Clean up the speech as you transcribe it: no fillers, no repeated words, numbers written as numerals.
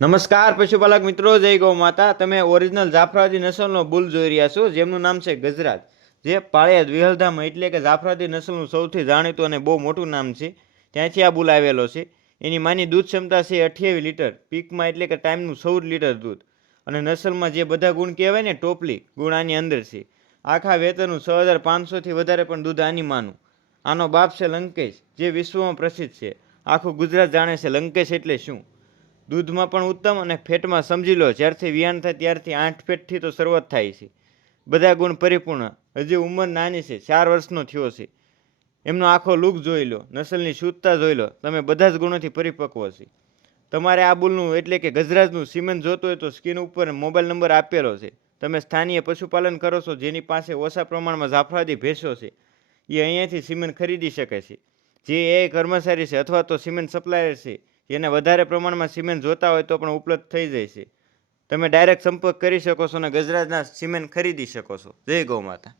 નમસ્કાર પશુપાલક મિત્રો, જય ગૌ માતા। તમે ઓરિજિનલ જાફરાદી નસલનો બુલ જોઈ રહ્યા છો, જેમનું નામ છે ગજરાજ, જે પાળિયાદ વિહલધામ એટલે કે જાફરાદી નસલનું સૌથી જાણીતું અને બહુ મોટું નામ છે। ત્યાંથી આ બુલ આવેલો છે। એની માની દૂધ ક્ષમતા છે 28 લીટર, પીકમાં એટલે કે ટાઈમનું 14 લીટર દૂધ। અને નસલમાં જે બધા ગુણ કહેવાય ને ટોપલી ગુણ આની અંદર છે। આખા વેતરનું 6500થી વધારે પણ દૂધ આની માનું। આનો બાપ છે લંકેશ, જે વિશ્વમાં પ્રસિદ્ધ છે। આખું ગુજરાત જાણે છે લંકેશ એટલે શું। દૂધમાં પણ ઉત્તમ અને ફેટમાં સમજી લો જ્યારથી વિયાણ થાય ત્યારથી 8 ફેટથી તો શરૂઆત થાય છે। બધા ગુણ પરિપૂર્ણ। હજી ઉંમર નાની છે, 4 વર્ષનો થયો છે। એમનો આખો લુક જોઈ લો, નસલની શુદ્ધતા જોઈ લો, તમે બધા જ ગુણોથી પરિપક્વ છે। તમારે આ બુલનું એટલે કે ગજરાજનું સિમેન્ટ જોતું હોય તો સ્ક્રીન ઉપર મોબાઈલ નંબર આપેલો છે। તમે સ્થાનીય પશુપાલન કરો છો જેની પાસે ઓછા પ્રમાણમાં જાફરાદી ભેંસો છે, એ અહીંયાથી સિમેન્ટ ખરીદી શકે છે। જે એ કર્મચારી છે અથવા તો સિમેન્ટ સપ્લાયર છે, જેને વધારે પ્રમાણમાં સિમેન્ટ જોતા હોય તો પણ ઉપલબ્ધ થઈ જાય છે। તમે ડાયરેક્ટ સંપર્ક કરી શકો છો અને ગજરાજના સિમેન્ટ ખરીદી શકો છો। જય ગૌ માતા।